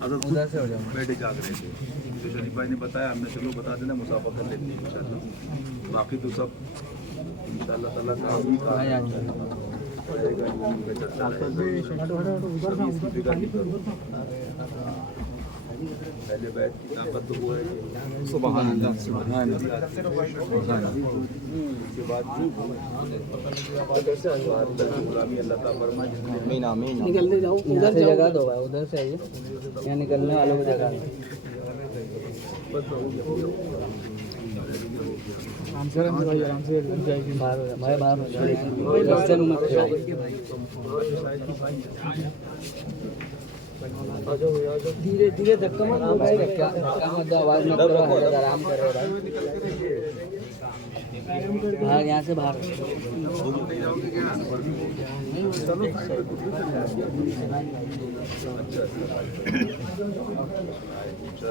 उधर से हो जाओ। बैठे जाग रहे थे तो शरीफ भाई ने बताया, हमने चलो बता देना मुसाफा कर लेते हैं इंशाल्लाह। बाकी तो सब इंशाल्लाह ताला काम ही काम रहेगा, यूं पे चलता रहेगा। पहले बैठ की ताकत तो वो है सुभान अल्लाह सुभान अल्लाह। उसके बाद गुलामी अल्लाह का फरमाए। आमीन आमीन। निकलते जाओ, उधर से जगह दो भाई, उधर से आइए, यहाँ निकलने वालों को जगह दो। आराम से भाई, आराम से जाएगी बाहर हो जाए, बाहर हो जाए, रास्ते में मत जाओ। धीरे धीरे धक्का मत दो भाई, धक्का मत दो, आवाज मत करो, आराम करो भाई। बाहर, यहाँ से बाहर।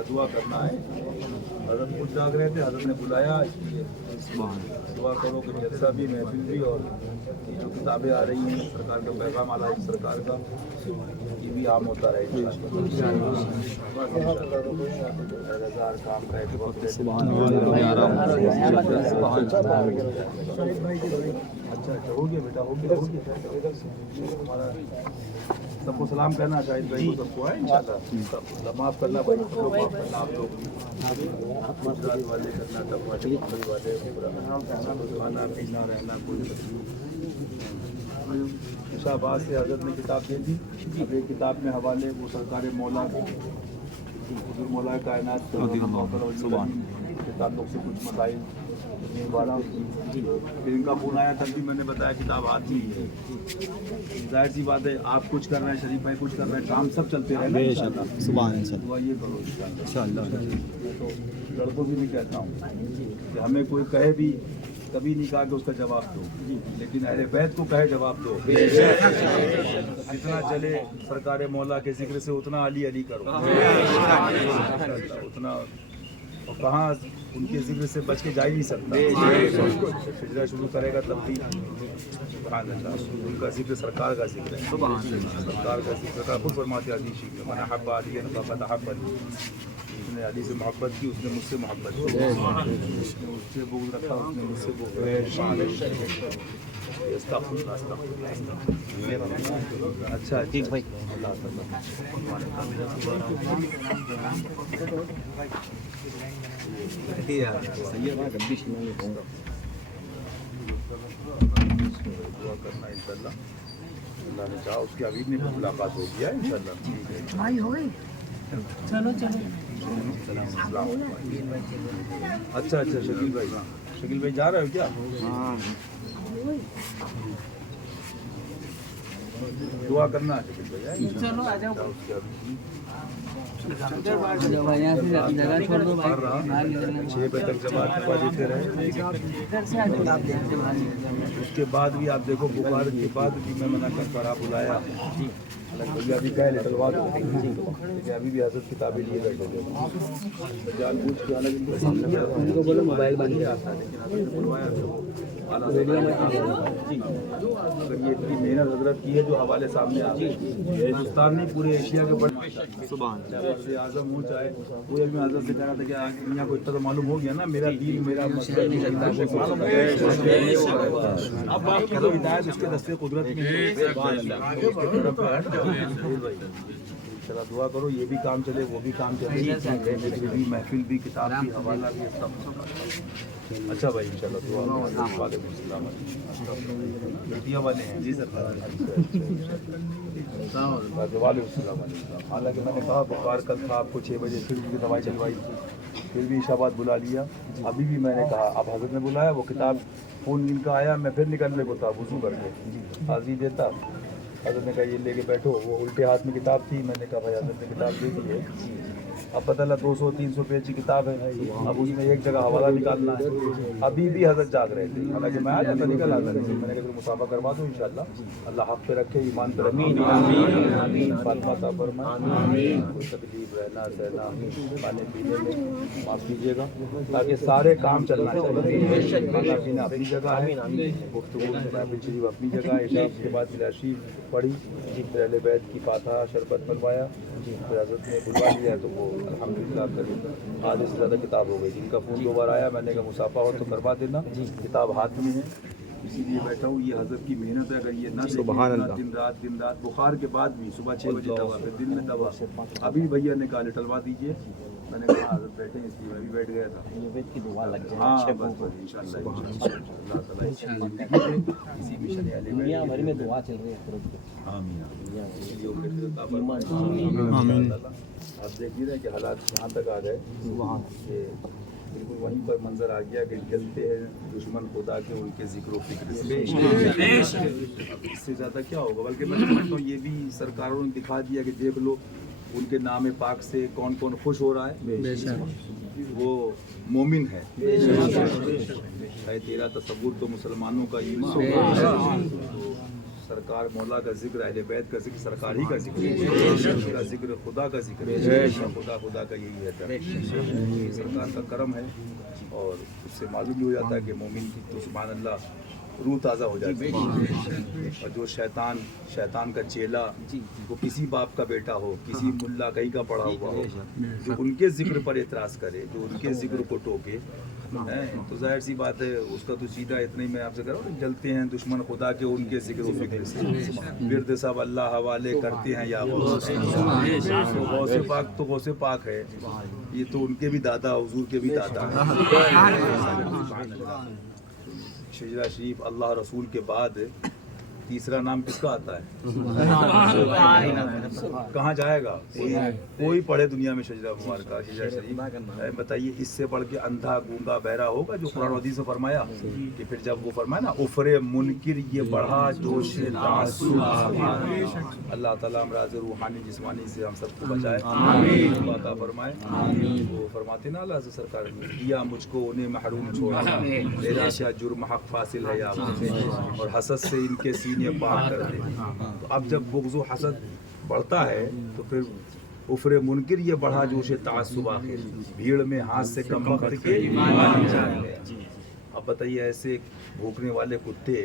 दुआ करना है। हज़रत खुद जाग रहे थे, हज़रत ने बुलाया, दुआ करो कि जलसा भी, महफिल भी, और जो किताबें आ रही हैं सरकार का पैगाम आ रहा है सरकार का, ये भी आम होता रहे। हज़ार काम का एक वक्त है। अच्छा अच्छा हो गया बेटा, हो गया हो गया। हमारा सबको सलाम करना, शाहिद भाई को सबको है इंशाल्लाह। सब माफ़ करना भाई, माफ़ करना आप लोग, गुजरात वाले, कर्नाटक वाले, मुंबई वाले, खाना पीना रहना कोई शाहबाज से हज़रत ने किताब दे दी। अब एक किताब में हवाले वो सरकार मौला हुज़ूर मौला कायनात के ताल्लुक़ से कुछ मसाइल वाला। फिर इनका फ़ोन आया, तब भी मैंने बताया किताब हाथ में ही है। जाहिर सी बात है, आप कुछ कर रहे हैं, शरीफ भाई कुछ कर रहे हैं, काम सब चलते रहे इंशाल्लाह। सुभान अल्लाह। दुआ ये करो इंशाल्लाह। तो लड़कों से भी कहता हूँ कि हमें कोई कहे भी, कभी नहीं कहा कि उसका जवाब दो, लेकिन अहले बैत को कहे जवाब दो। जितना चले सरकार मौला के जिक्र से उतना अली अली करो, उतना। और कहाँ उनके जिक्र से बच के जा ही नहीं सकता। हिजरा शुरू करेगा तब भी उनका जिक्र सरकार का जिक्र है, सरकार का जिक्र का खुद फरमाते हदीस में, मन अहब्ब अलियन फक़द अहब्बनी। उसने अली से मोहब्बत की, उसने मुझसे मोहब्बत की, उससे बुग़्ज़ रखा, उसने मुझसे बुग़्ज़ रखा। अच्छा ठीक भाई, अल्लाह दुआ करना इंशाल्लाह। अल्लाह ने चाहा उसकी अभी ने मुलाकात हो गया इंशाल्लाह। भाई हो गई, चलो चलो। अच्छा अच्छा शकील भाई, शकील भाई जा रहे हो क्या? हाँ। दुआ करना है शकील भाई, चलो आ जाओ। यहाँ से जगह छोड़ दो भाई, 6 बजे तक जमात करवा देते रहे। उसके बाद भी आप देखो, बुखार के बाद भी मैं मना कर पड़ा, बुलाया अभी गए निकलवा दो, अभी भी हज़रत किताबें लिए बैठे थे, जान बूझ के अलग उनको बोलो मोबाइल बंद किया। अगर ये इतनी मेहनत हजरत की है जो हवाले सामने आ गए, हिंदुस्तान नहीं पूरे एशिया के बड़े से आजम हो चाहे वो, मैं हजरत से कह रहा था कि दुनिया को इतना तो मालूम हो गया ना, मेरा दीन मेरा अब बाकी तो हिदायत उसके दस्ते कुदरत में। चला दुआ करो, ये भी काम चले, वो भी काम चले, भी महफिल भी, किताब भी, हवाला भी, सब। अच्छा भाई इंशाल्लाह दुआ। वालेकुम सलाम। मीडिया वाले हैं जी सर। वालेकुम सलाम। हालांकि मैंने कहा बुखार कल था, आपको 6 बजे फिर उनकी दवाई चलवाई थी, फिर भी इशाबाद बुला लिया। अभी भी मैंने कहा, अब हज़रत ने बुलाया, वो किताब फ़ोन इनका आया, मैं फिर निकलने को था वज़ू करके, हाज़िर देता। हज़रत ने कहा ये लेके बैठो, वो उल्टे हाथ में किताब थी, मैंने कहा भाई हज़रत ने किताब दे दी है। अब पता लगा 200-300 पेज की किताब है, अब उसमें एक जगह हवाला निकालना है। अभी भी हज़रत जाग रहे थे, हालांकि मैं आ जाता, निकल आता, मैंने कहा मुसाफा करवा दूँ इंशाल्लाह। अल्लाह हक़ पे रखे, ईमान पे रखे, फातिमा फरमाए, कोई तकलीफ रहना सहना खाने पीने में माफ़ कीजिएगा, ताकि सारे काम चलना चाहिए। खाना पीना अपनी जगह है, गुफ्तगू शरीफ अपनी जगह है। इशा के बाद मिलाशी पढ़ी, फिर अहले बैत की फातिहा शरबत बनवाया, फिर हजरत ने बुलवा लिया तो वो अल्हम्दुलिल्लाह करीब आधे से ज़्यादा किताब हो गई। जिनका फ़ोन 2 बार आया मैंने कहा मुसाफा हो तो करवा देना, किताब हाथ में है इसीलिए बैठा हूँ। ये हजरत की मेहनत है, अगर ये ना दिन रात बुखार के बाद भी सुबह 6 बजे दवा, फिर दिन में दवा। अभी भैया ने कहा टलवा दीजिए, मैंने कहा हजरत बैठे हैं इसलिए मैं भी बैठ गया था। की दुआ लग जाए। हाँ बस इंशाल्लाह अल्लाह ताला इसी मिशन दुनिया भर में दुआ चल रही है। आमीन। अब देखिए ना कि हालात यहाँ तक आ गए कि बिल्कुल वहीं पर मंजर आ गया कि जलते हैं दुश्मन खुदा के उनके जिक्र व फिक्र से। इससे ज़्यादा क्या होगा? बल्कि मैं समझता हूँ ये भी सरकारों ने दिखा दिया कि देख लो उनके नाम पाक से कौन कौन खुश हो रहा है, वो मोमिन है। तेरा तसव्वुर तो मुसलमानों का ईमान। तो सरकार मौला का जिक्र, अहले बैत का जिक्र, सरकार ही का जिक्र का जिक्र, खुदा का जिक्र, खुदा का यही है। ये सरकार का करम है और उससे मालूम भी हो जाता है कि मोमिन की तो सुभान अल्लाह रूह ताज़ा हो जाती है। और जो शैतान का चेला, वो किसी बाप का बेटा हो, किसी मुल्ला कहीं का पढ़ा हुआ हो, जो उनके जिक्र पर एतराज़ करे, जो उनके जिक्र को टोके, तो जाहिर सी बात है उसका तो सीधा इतना ही मैं आपसे कह रहा हूँ, जलते हैं दुश्मन खुदा के उनके जिक्र व फिक्र से। बिरद सब अल्लाह हवाले करते हैं या तो गौसे पाक, तो गौसे पाक है, ये तो उनके भी दादा, हुजूर के भी दादा है। शजरा शरीफ अल्लाह रसूल के बाद तीसरा नाम किसका आता है? कहाँ जाएगा? कोई पढ़े दुनिया में शजरा मुबारक शजरा शरीफ, बताइए इससे बढ़ के अंधा गूंगा बहरा होगा? जो कुरान हदीस में फरमाया कि फिर जब वो फरमाया ना उफरे मुनकिर ये बढ़ा जोश तासुब, अल्लाह ताला अमराज रूहानी जिस्मानी से हम सबको बचाए, अता फरमाए। वो फरमाते ना अल्लाह से सरकार ने दिया मुझको उन्हें महरूम छोड़ा, मेरा क्या जुर्म हक फासिल है या और हसद से इनके सीने पार कर दे। तो अब जब बुग़्ज़ व हसद बढ़ता है तो फिर उफरे मुनकिर ये बढ़ा जोश तासुब, आखिर भीड़ में हाथ से कम वक्त के ईमान जान गया। अब बताइए ऐसे भूखने वाले कुत्ते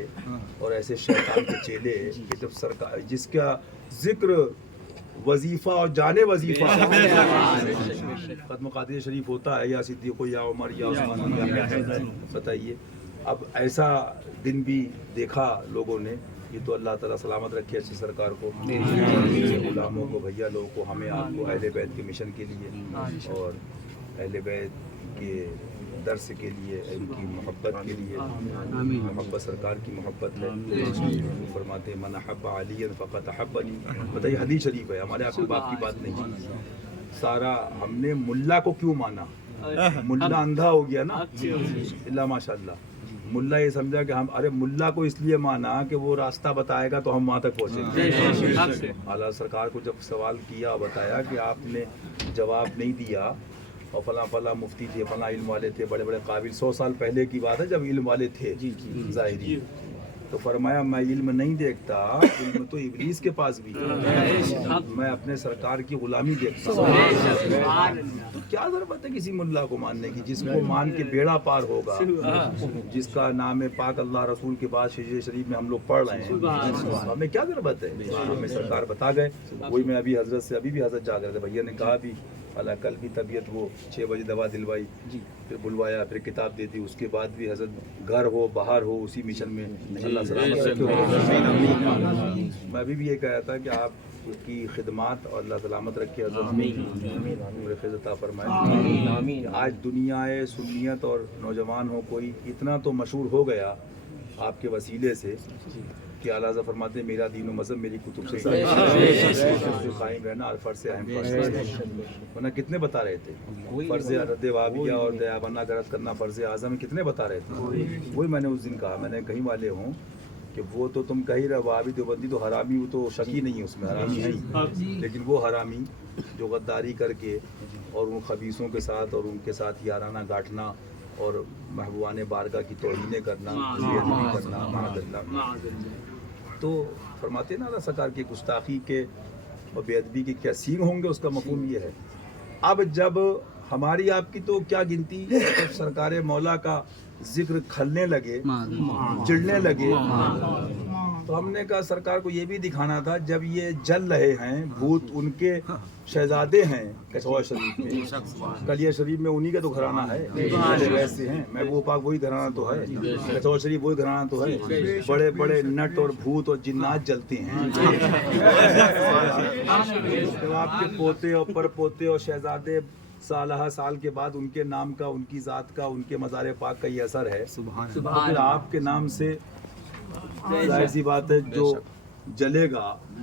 और ऐसे शैतान के चेले कि जब सरकार जिसका जिक्र वजीफा और जाने वजीफा खत्म कादिर शरीफ होता है, या सिद्दीक़ या उमर या उस्मान, बताइए अब ऐसा दिन भी देखा लोगों ने। ये तो अल्लाह ताला सलामत रखे अच्छी सरकार को, गुलामों को, भैया लोगों को, हमें आपको अहले बैत के मिशन के लिए और अहले बैत के दर्स के लिए, इनकी मोहब्बत के लिए, मोहब्बत सरकार की मोहब्बत है। फरमाते मन अहब्ब अलियन फ़क़द अहब्बनी, बताइए हदीस शरीफ है, हमारे आपके बाप की बात नहीं। सारा हमने मुल्ला को क्यों माना? मुल्ला अंधा हो गया ना, इल्ला माशाअल्लाह। मुल्ला ये समझा कि हम, अरे मुल्ला को इसलिए माना कि वो रास्ता बताएगा तो हम वहाँ तक पहुँचेंगे। आला सरकार को जब सवाल किया, बताया कि आपने जवाब नहीं दिया और फला मुफ्ती थे, फला इल्म वाले थे, बड़े बड़े काबिल, 100 साल पहले की बात है जब इल्म वाले थे ज़ाहिरी, तो फरमाया मैं इल्म नहीं देखता, इल्म तो इब्लीस के पास भी है, मैं अपने सरकार की गुलामी देखता हूँ। तो क्या ज़रूरत है किसी मुल्ला को मानने की, जिसको मान के बेड़ा पार होगा, जिसका नाम पाक अल्लाह रसूल के बाद शरीय शरीफ में हम लोग पढ़ रहे हैं, हमें क्या ज़रूरत है? हमें सरकार बता गए। वही मैं अभी हजरत से, अभी भी हजरत जाग रहे थे, भैया ने कहा भी अल्लाह कल भी तबीयत वो 6 बजे दवा दिलवाई, फिर बुलवाया, फिर किताब दे दी, उसके बाद भी हजरत घर हो बाहर हो उसी मिशन में अल्लाह सलामत रखे। मैं अभी भी ये कहा था कि आप की खिदमत और अल्लाह सलामत रखे, हजरत अता फरमाए। आज दुनियाए सुन्नियत और नौजवान हो कोई इतना तो मशहूर हो गया आपके वसीले से कि आला हज़रत फरमाते मेरा दीन व मज़हब मेरी कुतुब से कायम रहना और फ़र्ज़ अहम वरना कितने बता रहे थे फ़र्ज़ रद्द वाबिया और दयाबना गरज करना फ़र्ज़ आज़म कितने बता रहे थे। वही मैंने उस दिन कहा, मैंने कहीं वाले हों कि वो तो तुम कह ही रहे वाबी देवबंदी तो हरामी, वो तो शक ही नहीं है उसमें, हरामी है ही, लेकिन वो हरामी जो गद्दारी करके और उन खबीसों के साथ और उनके साथ याराना गांठना और महबूबान बारगाह की तौहीनें करना, तो फरमाते ना अल्लाह सरकार की गुस्ताखी के और बेअदबी के क्या सीन होंगे, उसका मफ़हूम ये है। अब जब हमारी आपकी तो क्या गिनती, जब सरकार मौला का जिक्र खलने लगे, चिढ़ने लगे, तो हमने कहा सरकार को ये भी दिखाना था, जब ये जल रहे हैं भूत उनके शहजादे हैं कछवा शरीफ में, कलिया शरीफ में उन्हीं का तो घराना है, वैसे हैं महबूब पाक वही घराना तो है, कछवा शरीफ वही घराना तो है, बड़े बड़े नट और भूत और जिन्नात जलते हैं। तो आपके पोते और पर पोते और शहजादे सालहा साल के बाद उनके नाम का, उनकी ज़ात का, उनके मज़ार पाक का ये असर है। तो फिर आपके नाम से जाहिर सी बात है जो जलेगा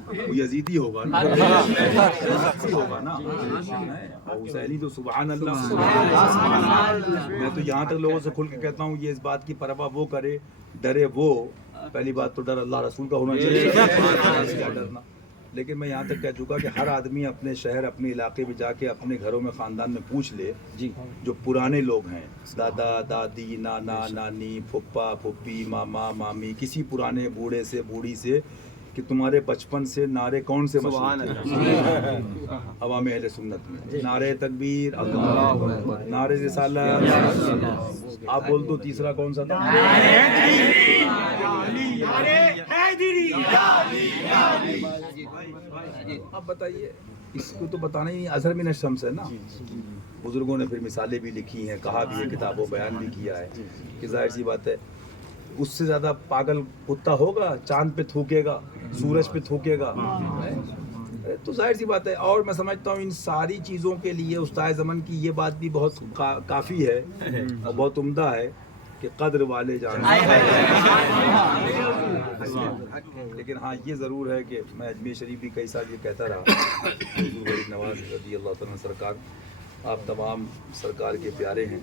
वो यजीदी होगा ना, यजीदी होगा ना, और हुसैनी तो सुभान अल्लाह। मैं तो यहाँ तक लोगों से खुल के कहता हूँ, ये इस बात की परवाह वो करे, डरे वो, पहली बात तो डर अल्लाह रसूल का होना चाहिए, क्या डरना। लेकिन मैं यहाँ तक कह चुका कि हर आदमी अपने शहर, अपने इलाके में जाके अपने घरों में, ख़ानदान में पूछ ले जी, जो पुराने लोग हैं, दादा दादी, नाना नानी, फुप्पा फुप्पी, मामा मामी, किसी पुराने बूढ़े से बूढ़ी से, कि तुम्हारे बचपन से नारे कौन से मशहूर थे अवाम अहले सुन्नत में? नारे तकबीर, अल्लाह, नारे रिसालत, आप बोल दो तीसरा कौन सा था? अब बताइए, इसको तो बताना ही अज़हर मिन अश-शम्स है ना। बुजुर्गों ने फिर मिसालें भी लिखी हैं, कहा भी है, किताबों बयान भी किया है कि जाहिर सी बात है उससे ज़्यादा पागल कुत्ता होगा? चांद पे थूकेगा, सूरज पे थूकेगा, तो जाहिर सी बात है। और मैं समझता हूँ इन सारी चीज़ों के लिए उस्ताद ज़मन की ये बात भी बहुत काफ़ी है और बहुत उम्दा है कि कद्र वाले जान। लेकिन हाँ ये ज़रूर है कि मैं अजमेर शरीफ भी कई साल ये कहता रहा, हुज़ूर गरीब नवाज़ रज़ी अल्लाह तआला सरकार, आप तमाम सरकार के प्यारे हैं,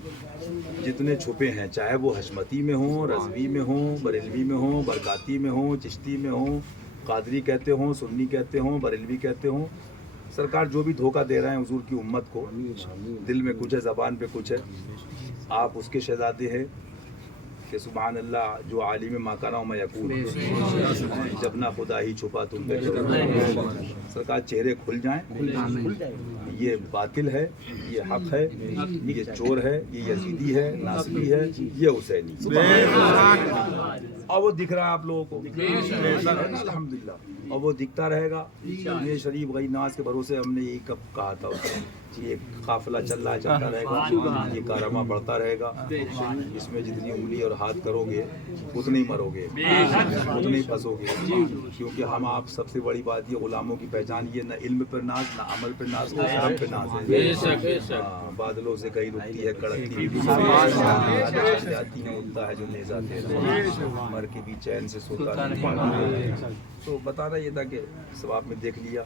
जितने छुपे हैं, चाहे वो हशमती में हों, रज़वी में हों, बरेलवी में हों, बरकाती में हों, चिश्ती में हों, कादरी कहते हों, सुन्नी कहते हों, बरेलवी कहते हों, सरकार जो भी धोखा दे रहे हैं हुज़ूर की उम्मत को, दिल में कुछ है, ज़बान पे कुछ है, आप उसके शहज़ादे हैं कि सुभान अल्लाह, जो आलिम माकाना मैं यकून, जब ना खुदा ही छुपा तुम पे। सरकार चेहरे खुल जाएं, ये बातिल है, ये हक है, ये चोर है, ये यजीदी है, नासबी है, ये हुसैनी, और वो दिख रहा है आप लोगों को, अल्हम्दुलिल्लाह, और वो दिखता रहेगा। ये शरीफ गई नाज के भरोसे हमने यही कब कहा था, ये काफिला चल रहा है, चलता रहेगा, ये कारवा बढ़ता रहेगा, इसमें जितनी उंगली और हाथ करोगे उतने ही मरोगे, उतने ही फंसोगे, क्योंकि हम आप सबसे बड़ी बात ये गुलामों की पहचान ये, न इल्म पर नाज, न अमल पर नाज, न शर्म पर नाज है। बादलों से कहीं रुकती है कड़कती, जाती है उड़ता है जो नेज़ा तेरा, मर के भी चैन से सोता नहीं। तो बताना ये था कि सवाब में देख लिया,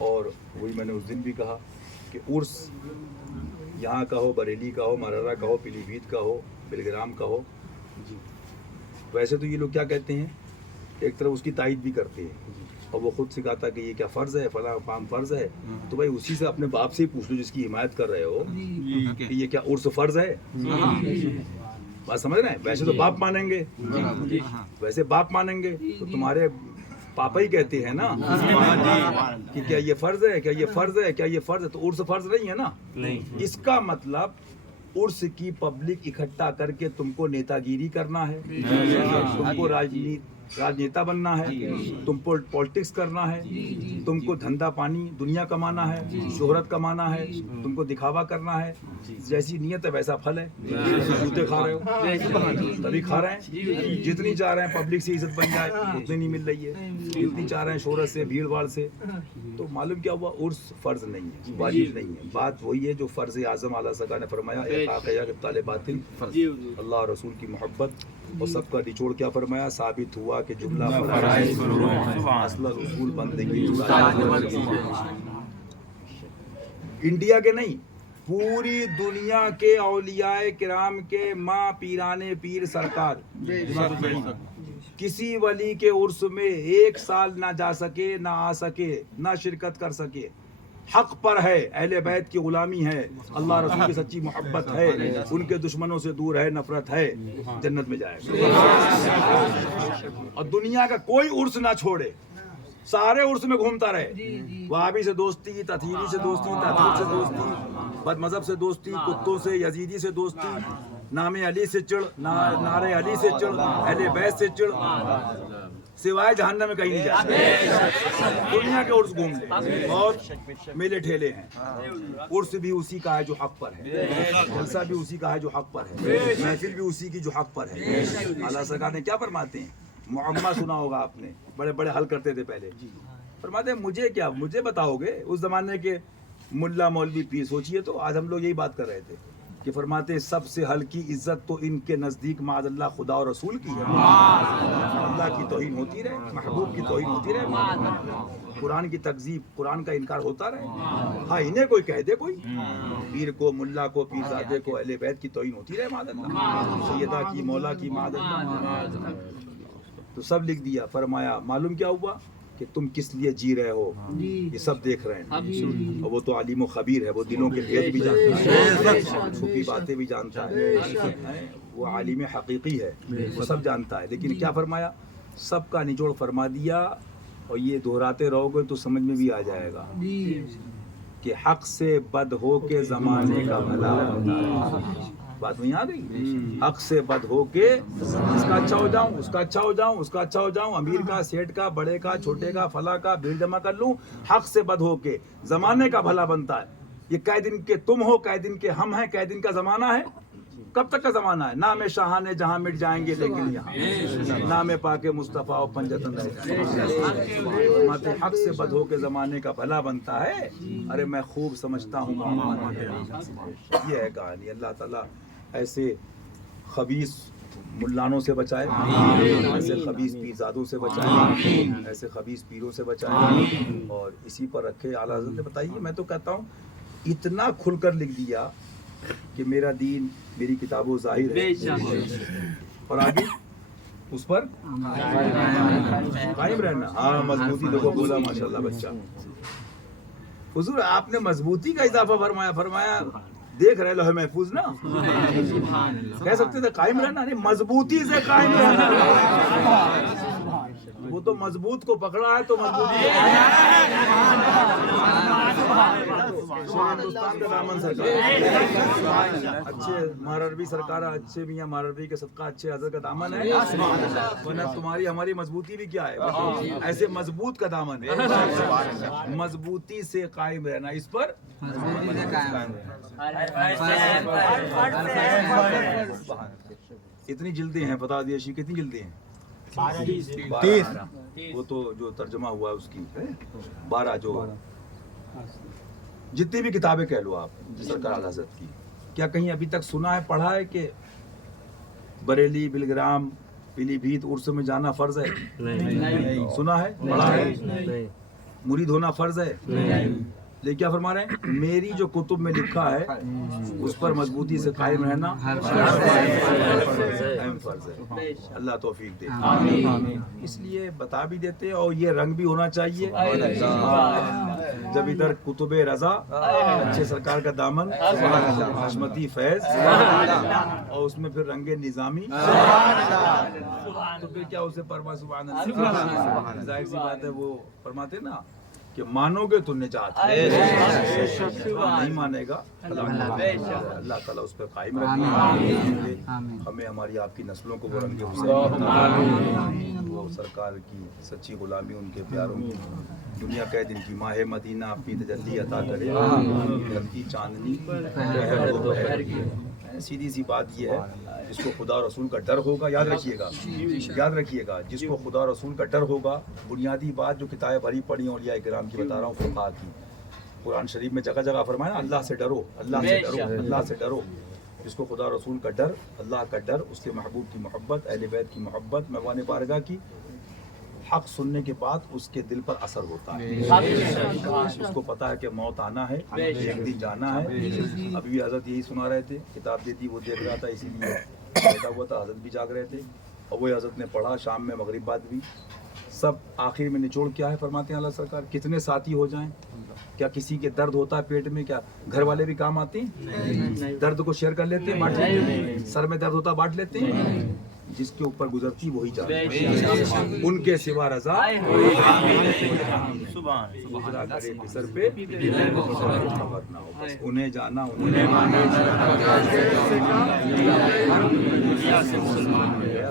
और वही मैंने उस दिन भी कहा कि उर्स यहाँ का हो, बरेली का हो, मररा का हो, पीलीभीत का हो, बिलग्राम का हो, वैसे तो ये लोग क्या कहते हैं, एक तरफ उसकी तायद भी करते हैं, और वो खुद सिखाता कि ये क्या फ़र्ज़ है, फला काम फ़र्ज़ है, तो भाई उसी से अपने बाप से ही पूछ लो जिसकी हिमायत कर रहे हो कि ये क्या उर्स फ़र्ज़ है। बात समझ रहे हैं? वैसे तो बाप मानेंगे, वैसे बाप मानेंगे, तो तुम्हारे पापा ही कहते हैं ना कि क्या ये फर्ज है, क्या ये फर्ज है, क्या ये फर्ज है, तो उर्स फर्ज नहीं है ना। नहीं। इसका मतलब उर्स की पब्लिक इकट्ठा करके तुमको नेतागिरी करना है, तुमको राजनेता बनना है, तुमको पॉलिटिक्स करना है, तुमको धंधा पानी दुनिया कमाना है, शोहरत कमाना है, तुमको दिखावा करना है। जैसी नीयत है वैसा फल है। जूते खा रहे हो तभी खा रहे हैं, जितनी चाह रहे हैं पब्लिक से इज्जत बन जाए उतनी नहीं मिल रही है, जितनी चाह रहे हैं शोहरत से, भीड़ भाड़ से। तो मालूम क्या हुआ, उर्स फर्ज नहीं है, वाजिब नहीं है। बात वही है जो फर्ज आज़म आला सका ने फरमाया, ताले बातिल अल्लाह और रसूल की मोहब्बत, और सबका निचोड़ क्या फरमाया, साबित हुआ कि जुमला असल रसूल बंदगी। इंडिया के नहीं, पूरी दुनिया के औलियाए किराम के माँ पीराने पीर सरकार किसी वली के उर्स में एक साल ना जा सके, ना आ सके, ना शिरकत कर सके। हक पर है, अहले बैत की गुलामी है, अल्लाह रसूल की सच्ची मोहब्बत है, उनके दुश्मनों से दूर है, नफरत है, जन्नत में जाएगा। और दुनिया का कोई उर्स ना छोड़े, सारे उर्स में घूमता रहे। वहाबी से दोस्ती, तथीरी से दोस्ती, तातीर से दोस्ती, बद मजहब से दोस्ती, कुत्तों से, यजीदी से दोस्ती, नामे अली से चिड़, नारे अली से चिड़, अहले बैत से चिड़। सिवाय जहन्नम में कहीं नहीं जाते। दुनिया के उर्स घूम ले और मेले ठेले हैं, उर्स भी उसी का है जो हक पर है, जलसा भी उसी का है जो हक पर है, महफिल भी उसी की जो हक पर है। अल्लाह सरकार ने क्या फरमाते हैं, मुअम्मा सुना होगा आपने, बड़े बड़े हल करते थे पहले, फरमाते हैं मुझे क्या, मुझे बताओगे। उस जमाने के मुल्ला मौलवी पीर, सोचिए तो आज हम लोग यही बात कर रहे थे कि फरमाते सबसे हल्की इज्जत तो इनके नज़दीक माज़अल्लाह खुदा और रसूल की है। अल्लाह की तौहीन होती रहे, महबूब की तौहीन होती रहे, कुरान की तकज़ीब, कुरान का इनकार होता रहे। हाँ, इन्हें कोई कह दे, कोई पीर को, मुल्ला को, पीरजादे को, अहले बैत की तौहीन होती रहे माज़अल्लाह, सैयदा की, मौला की, माज़अल्लाह। तो सब लिख दिया। फरमाया मालूम क्या हुआ कि तुम किस लिए जी रहे हो, ये सब देख रहे हैं। और वो तो अलीम व खबीर है, वो दिलों के भेद भी जानता है, छुपी बातें भी जानता है, वो आलिम हकीकी है, वो सब जानता है। लेकिन क्या फरमाया, सबका निचोड़ फरमा दिया। और ये दोहराते रहोगे तो समझ में भी आ जाएगा कि हक से बद हो के ज़माने का भला होता है। बात वहीं आ गई, हक से बद हो के इसका अच्छा हो जाऊं, उसका अच्छा हो जाऊं, उसका अच्छा हो जाऊं, अमीर का, सेठ का, बड़े का, छोटे का, फला का भीड़ जमा कर लूं, हक से बद हो के जमाने का भला बनता है। ये कै दिन के तुम हो, कै दिन के हम हैं, कै दिन का जमाना है। कब तक का जमाना है? नाम शाहाने जहां मिट जाएंगे लेकिन यहाँ नाम पाके मुस्तफा और पंजतन हक से बद हो के जमाने का भला बनता है। अरे मैं खूब समझता हूँ, ये है कहानी। अल्लाह ताला ऐसे खबीस मुल्लानों से बचाए, ऐसे खबीस पीरजादों से बचाए, ऐसे खबीस पीरों से बचाए और इसी पर रखे। आला हज़रत ने बताइए, मैं तो कहता हूँ इतना खुलकर लिख दिया कि मेरा दीन, मेरी किताबों ज़ाहिर है और आगे उस पर कायम रहना। हाँ, मजबूती देखो बोला माशाल्लाह बच्चा। हुजूर आपने मजबूती का इजाफा फरमाया, फरमाया देख रहे लोहे महफूज ना, कह सकते थे कायम रहना, नहीं मजबूती से कायम रहना। वो तो मजबूत को पकड़ा है तो मजबूती हिंदुस्तान का दामन सरकार, अच्छे महारवी सरकार, अच्छे मियां महारवी के सदका अच्छे हजरत का दामन है। वरना तुम्हारी हमारी मजबूती भी क्या है, ऐसे मजबूत का दामन है। मजबूती से कायम रहना, इस पर कितनी जिल्दें हैं बता दिए, कितनी जिल्दें हैं? 12। वो तो जो तर्जमा हुआ है उसकी 12, जो जितनी भी किताबें कह लो आप सरकार आला हज़रत की, क्या कहीं अभी तक सुना है, पढ़ा है कि बरेली, बिलग्राम, पीलीभीत उर्स में जाना फर्ज है? नहीं। सुना है, पढ़ा है? मुरीद होना फर्ज है? लेकिन क्या फरमा रहे हैं, मेरी जो कुतुब में लिखा है उस पर मजबूती से कायम रहना अहम फर्ज है। अल्लाह तौफीक दे। इसलिए बता भी देते हैं, और ये रंग भी होना चाहिए। जब इधर कुतुब रजा, अच्छे सरकार का दामन, हशमती फैज, और उसमें फिर रंगे निजामी, तो फिर क्या उसे परमा सुभान अल्लाह। जाहिर सी बात है, वो फरमाते ना कि मानोगे तो निजात है, नहीं मानेगा अल्लाह ताला उस पर कायम रखे। हमें हमारी आपकी नस्लों को वो रंगे हुसैन, वो सरकार की सच्ची गुलामी, उनके प्यारों की दुनिया कह दिन की माह मदीना अपनी तजल्ली अता करे, ढलती चांदनी। सीधी सी बात ये है, जिसको खुदा और रसूल का डर होगा, याद रखिएगा, जिसको खुदा और रसूल का डर होगा, बुनियादी बात जो किताबें भरी पड़ी औलिया किराम की बता रहा हूँ, फुक़हा की, कुरान शरीफ में जगह जगह फरमाया अल्लाह से डरो, अल्लाह से डरो, अल्लाह से डरो। जिसको खुदा और रसूल का डर, अल्लाह का डर, उसके महबूब की मोहब्बत, अहले बैत की मोहब्बत, मेहमान बारगाह की, हक सुनने के बाद उसके दिल पर असर होता है। उसको पता है कि मौत आना है, एक दिन जाना है। अभी भी हज़रत यही सुना रहे थे, किताब देती वो देख रहा था, इसीलिए बैठा हुआ था, हज़रत भी जाग रहे थे और वही हज़रत ने पढ़ा शाम में, मगरिब बाद भी। सब आखिर में निचोड़ क्या है फरमाते हैं आला सरकार, कितने साथी हो जाएं, क्या किसी के दर्द होता है पेट में, क्या घर वाले भी काम आते हैं? दर्द को शेयर कर लेते हैं, बांट लेते हैं। सर में दर्द होता बांट लेते हैं। جس کے اوپر گزرتی وہی جانتے ہیں، ان کے سوا رضا سبحان کرے سر پہ خبر نہ ہو، بس انہیں جانا انہیں مانا۔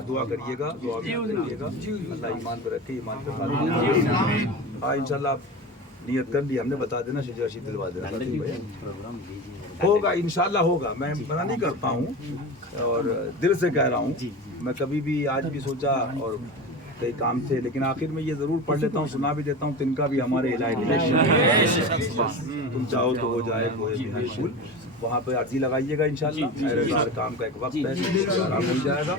دعا کریے گا، دعا کریے گا، اللہ ایمان پہ رکھے، ایمان پہ خالی۔ ہاں انشاءاللہ نیت کر لی ہم نے، بتا دینا شجاع رشید دلوا دینا، ہوگا انشاءاللہ ہوگا، میں منع نہیں کرتا ہوں اور دل سے کہہ رہا ہوں۔ میں کبھی بھی آج بھی سوچا اور کئی کام تھے، لیکن آخر میں یہ ضرور پڑھ لیتا ہوں، سنا بھی دیتا ہوں، تن کا بھی ہمارے الہی تم چاہو تو ہو جائے کوئی بھی حصول، وہاں پہ عرضی لگائیے گا انشاءاللہ۔ ہر کام کا ایک وقت ہے، آرام مل جائے گا۔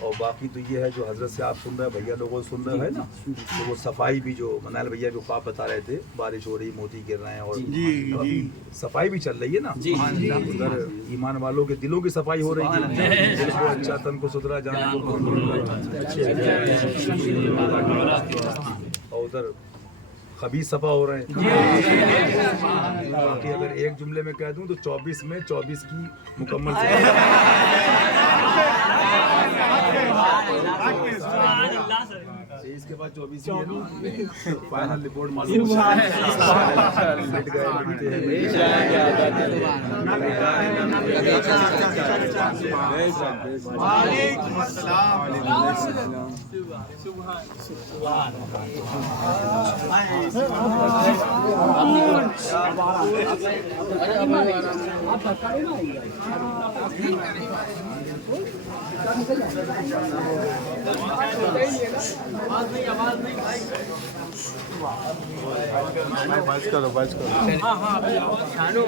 اور باقی تو یہ ہے جو حضرت سے آپ سن رہے ہیں، بھیا لوگوں سن رہے ہیں نا، تو وہ صفائی بھی جو منال بھیا جو خواب بتا رہے تھے، بارش ہو رہی، موتی گر رہے ہیں، اور صفائی بھی چل رہی ہے نا، ادھر ایمان والوں کے دلوں کی صفائی ہو رہی ہے، دل کو اچھا، تن کو ستھرا، جان کو، اور ادھر خبیث صفا ہو رہے ہیں۔ باقی اگر ایک جملے میں کہہ دوں تو 24 میں 24 کی مکمل اس کے بعد 24 ہی ہے نا، فائنل رپورٹ معلوم بات کرو